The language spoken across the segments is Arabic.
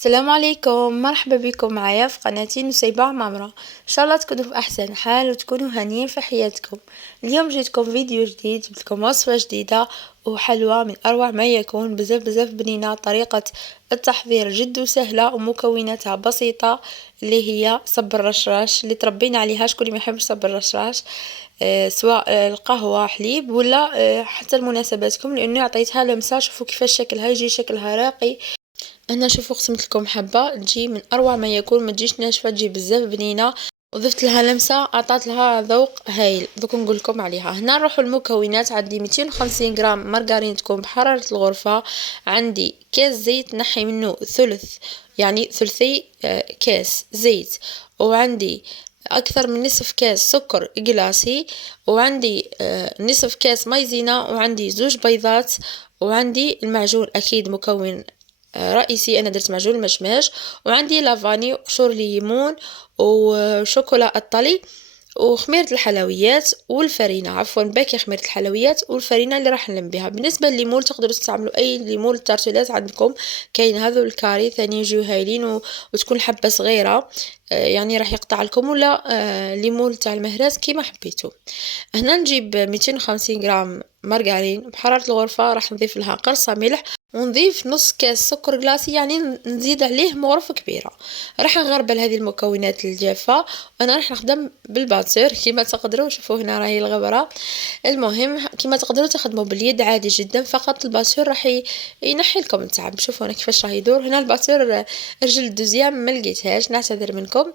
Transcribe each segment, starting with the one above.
السلام عليكم، مرحبا بكم معايا في قناتي نسيبة عمامرة. ان شاء الله تكونوا في احسن حال وتكونوا هانيين في حياتكم. اليوم جيتكم فيديو جديد، جبتلكم وصفة جديدة وحلوة من اروع ما يكون، بزاف بنينة. طريقة التحضير جد سهلة ومكوناتها بسيطة، اللي هي صب الرشراش اللي تربينا عليها. شكون اللي ما يحبش صب الرشراش؟ سواء القهوة حليب ولا حتى لمناسباتكم، لانه عطيتها لمسة. شوفوا كيفاش شكلها، يجي شكلها راقي. انا شوفوا قسمت لكم حبه تجي من اروع ما يكون، ما تجيش ناشفه، تجي بزاف بنينه وضفت لها لمسه، عطات لها ذوق هايل. دوك نقول لكم عليها. هنا نروحوا المكونات. عندي 250 غرام مارغرين تكون بحراره الغرفه، عندي كاس زيت نحي منه ثلث، يعني ثلثي كاس زيت، وعندي اكثر من نصف كاس سكر قلاسي، وعندي نصف كاس مايزينا، وعندي زوج بيضات، وعندي المعجون اكيد مكون رئيسي. انا درت معجون المشماش، وعندي لافاني وقشور ليمون وشوكولا الطلي وخميرة الحلويات والفرينة، عفوا باكي خميرة الحلويات والفرينة اللي راح نلم بها. بالنسبة لليمون تقدروا تستعملوا اي ليمون، التارتولات عندكم كاين هذو الكاري ثاني يجيو هايلين وتكون الحبة صغيرة، يعني راح يقطع لكم، ولا ليمون تاع المهراس كيما حبيتو. هنا نجيب 250 غرام مارغرين بحرارة الغرفة، راح نضيف لها قرصة ملح، ونضيف نص كاس سكر جلاسي، يعني نزيد عليه مغرفة كبيرة. راح نغربل هذه المكونات الجافة، وانا راح نخدم بالباتور كما تقدروا. شوفوا هنا راهي الغبرة. المهم كما تقدروا تخدموا باليد عادي جدا، فقط الباتور راح ينحي لكم التعب. شوفوا هنا كيفاش راه يدور. هنا الباتور رجل الدوزيام ما لقيتهاش، نعتذر منكم.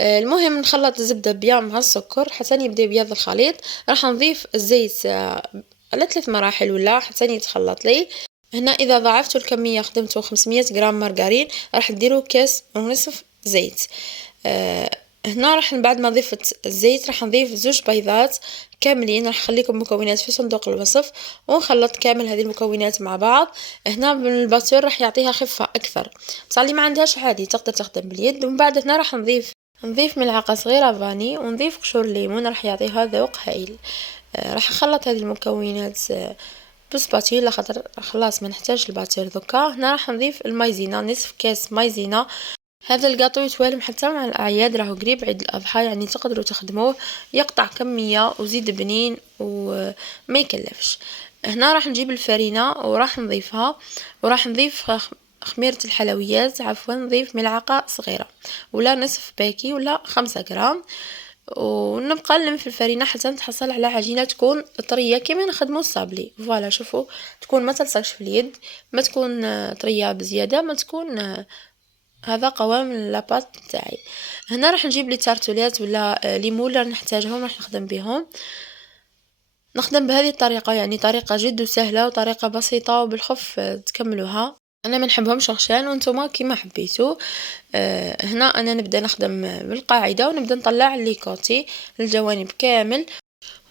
المهم نخلط الزبدة بيان مع السكر حتى يبدا يبيض الخليط. راح نضيف الزيت على 3 مراحل ولا حتى يتخلط لي. هنا اذا ضاعفتوا الكميه خدمتوا 500 غرام مارغرين، راح ديروا كاس ونصف زيت. هنا راح بعد ما ضفت الزيت راح نضيف زوج بيضات كاملين. راح نخليكم مكونات في صندوق الوصف، ونخلط كامل هذه المكونات مع بعض. هنا بالباتور راح يعطيها خفه اكثر، بصح اللي ما عندهاش عادي تقدر تخدم باليد. ومن بعد هنا راح نضيف ملعقه صغيره فاني، ونضيف قشور ليمون راح يعطيها ذوق هايل. راح نخلط هذه المكونات بسباتيلا، خاطر خلاص ما نحتاج الباتير. دوكا هنا راح نضيف المايزينا، نصف كاس مايزينا. هذا القاطو يتوالم حتى مع الاعياد، راهو قريب عيد الاضحى، يعني تقدروا تخدموه، يقطع كميه وزيد بنين وما يكلفش. هنا راح نجيب الفرينه وراح نضيفها، وراح نضيف خميرة الحلويات، عفوا نضيف ملعقة صغيرة ولا نصف باكي ولا 5 غرام، ونبقى نلم في الفرينه حتى نتحصل على عجينه تكون طريه كيما نخدموا الصابلي. فوالا شوفوا تكون ما تلصقش في اليد، ما تكون طريه بزياده، ما تكون هذا قوام لاباط تاعي. هنا راح نجيب لي تارتولات ولا ليمون اللي نحتاجهم، راح نخدم بهم. نخدم بهذه الطريقه، يعني طريقه جد سهله وطريقه بسيطه وبالخف تكملوها. انا ما نحبهمش غشان وانتم كيما حبيتوا. هنا انا نبدا نخدم بالقاعده ونبدا نطلع لي كوتي الجوانب كامل،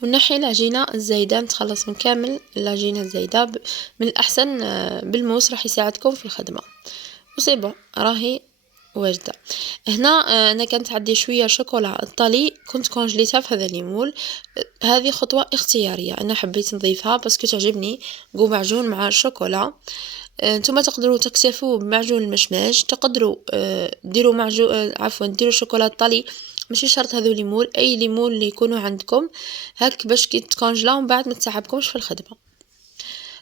ونحي العجينه الزايده، نتخلص من كامل العجينه الزايده. من الاحسن بالموس راح يساعدكم في الخدمه. وسيبون راهي واجده. هنا انا كانت عندي شويه شوكولا الطلي، كنت كونجليتها في هذا الليمول. هذه خطوه اختياريه، انا حبيت نضيفها باسكو تعجبني قو معجون مع الشوكولا. نتوما تقدروا تكتفوا بمعجون المشماش، تقدروا ديروا معجون عفوا ديروا شوكولا طلي، ماشي شرط هذو ليمون، اي ليمون اللي يكونوا عندكم هاك باش كي تكونجلا ومن بعد ما تتعبكمش في الخدمه.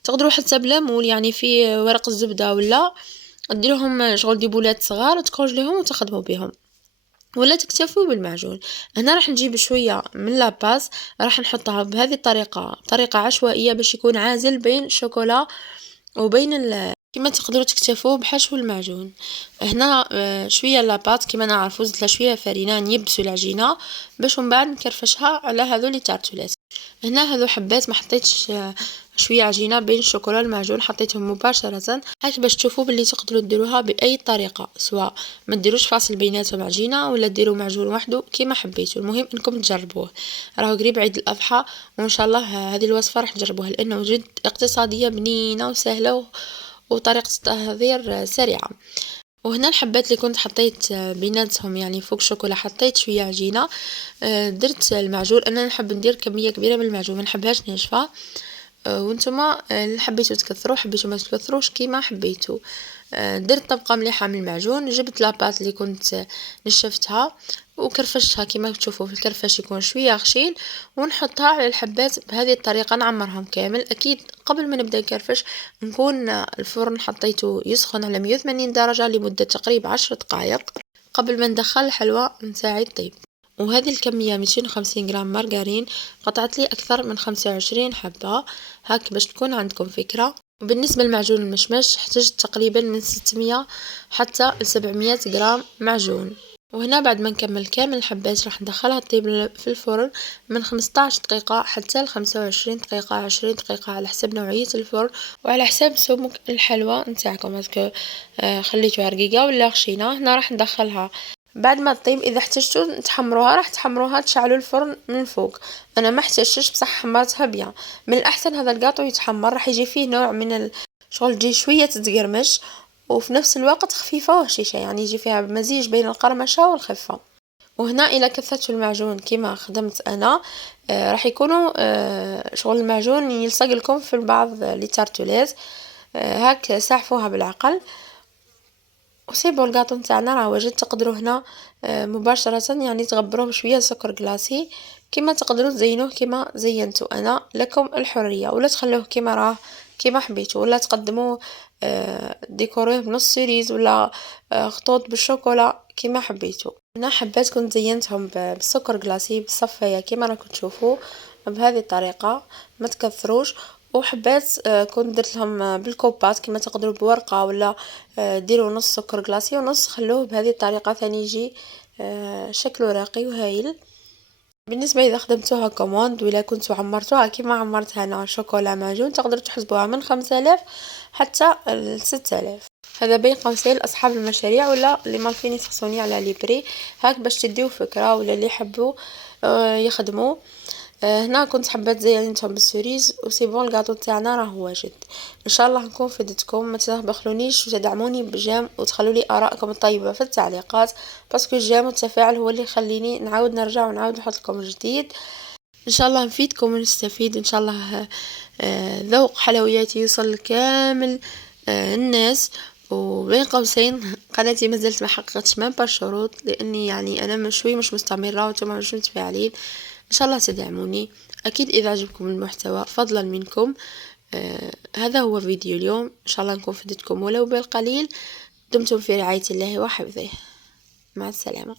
تقدروا حتى بلا مول، يعني في ورق الزبده ولا ديروهم شغل دي بولات صغار تكونجليهم وتخدموا بهم، ولا تكتفوا بالمعجون. هنا راح نجيب شويه من لاباس، راح نحطها بهذه الطريقه، طريقه عشوائيه باش يكون عازل بين الشوكولا وبين كما تقدروا تكتفوا بحشو المعجون. هنا شويه لاباط كما نعرفوا، زدت شويه فرينه نيبسوا العجينه باش من بعد نكرفشها على هذو لي تارتولات. هنا هذو حبات ما حطيتش شويه عجينه بين الشوكولا والمعجون، حطيتهم مباشره هاك باش تشوفوا باللي تقدروا ديروها باي طريقه، سواء ما ديروش فاصل بيناتهم عجينه ولا ديروا معجون وحده كيما حبيتوا. المهم انكم تجربوه، راهو قريب عيد الاضحى وان شاء الله هذه الوصفه راح تجربوها، لانه جد اقتصاديه بنينه وسهله وطريقه التحضير سريعه. وهنا الحبات اللي كنت حطيت بيناتهم يعني فوق الشوكولا حطيت شويه عجينه، درت المعجون. انا نحب ندير كميه كبيره من المعجون، ما نحبهاش ناشفه. وانتم حبيتوا تكثروا حبيتوا ما تكثروش كيما حبيتوا. درت طبقة مليحة من المعجون، جبت لاباط اللي كنت نشفتها وكرفشتها كيما تشوفوا في الكرفش يكون شويه خشين، ونحطها على الحبات بهذه الطريقه نعمرهم كامل. اكيد قبل ما نبدا نكرفش نكون الفرن حطيته يسخن على 180 درجه لمده تقريبا 10 دقائق قبل ما ندخل الحلوى نتاعي تطيب. وهذه الكميه 250 غرام مارغرين، قطعت لي اكثر من 25 حبه هاك باش تكون عندكم فكره. وبالنسبه للمعجون المشمش احتجت تقريبا من 600 حتى 700 غرام معجون. وهنا بعد ما نكمل كامل الحبات راح ندخلها تطيب في الفرن من 15 دقيقة حتى ل 25 دقيقة، 20 دقيقة على حسب نوعية الفرن وعلى حسب سمك الحلوى نتاعكم، هاسكو خليتوها رقيقة ولا خشينة. هنا راح ندخلها بعد ما تطيب. اذا احتجتوا تحمروها راح تحمروها، تشعلوا الفرن من فوق. انا ما احتجتش بصح حمرتها بيان. من الاحسن هذا القاطو يتحمر، راح يجي فيه نوع من شغل تجي شوية تتقرمش وفي نفس الوقت خفيفة وهشيشة، يعني يجي فيها مزيج بين القرمشة والخفة. وهنا الى كثرتوا المعجون كما خدمت انا راح يكونوا شغل المعجون يلصق لكم في بعض لي تارتوليز، هاك ساعفوها بالعقل وسيبوا القاطو نتاعنا راه واجد. تقدروا هنا مباشرة يعني تغبروه بشوية سكر كلاصي كما تقدروا تزينوه كما زينتوا انا، لكم الحرية، ولا تخلوه كما راه كما حبيتوا، ولا تقدموا ديكوروه بنص سيريز ولا خطوط بالشوكولا كما حبيتوا. انا حبيت كنت زينتهم بالسكر كلاصي بالصفايه كما راكم تشوفوا بهذه الطريقه، ما تكثروش. وحبيت كنت درت لهم بالكوبات كما تقدروا بورقه ولا ديروا نص سكر كلاصي ونص خلوه بهذه الطريقه ثاني يجي شكله راقي وهايل. بالنسبه اذا خدمتوها كوموند ولا كنتوا عمرتوها كيما عمرتها انا شوكولا معجون، تقدروا تحسبوها من 5000 حتى 6000. هذا بين قوسين لاصحاب المشاريع ولا اللي مالفين يتخصوني على لي بري، هاك باش تديو فكره ولا اللي يحبوا يخدموا. هنا كنت حبيت زينتهم بالسوريز وسي بون. الكاطو تاعنا راه واجد. ان شاء الله نكون فدتكم، ما تبخلونيش وتدعموني بالجيم وتخلوا لي ارائكم الطيبه في التعليقات، باسكو الجيم والتفاعل هو اللي يخليني نعاود نرجع ونعاود نحط لكم جديد. ان شاء الله نفيدكم ونستفيد ان شاء الله. ذوق حلوياتي يوصل لكامل الناس. وبين قوسين قناتي ما زلت ما حققتش مام الشروط، لاني يعني انا مش مستمره وانتم مش متفاعلين. ان شاء الله تدعموني. اكيد اذا عجبكم المحتوى فضلا منكم. هذا هو فيديو اليوم، ان شاء الله نكون فدتكم ولو بالقليل. دمتم في رعاية الله وحفظه. مع السلامة.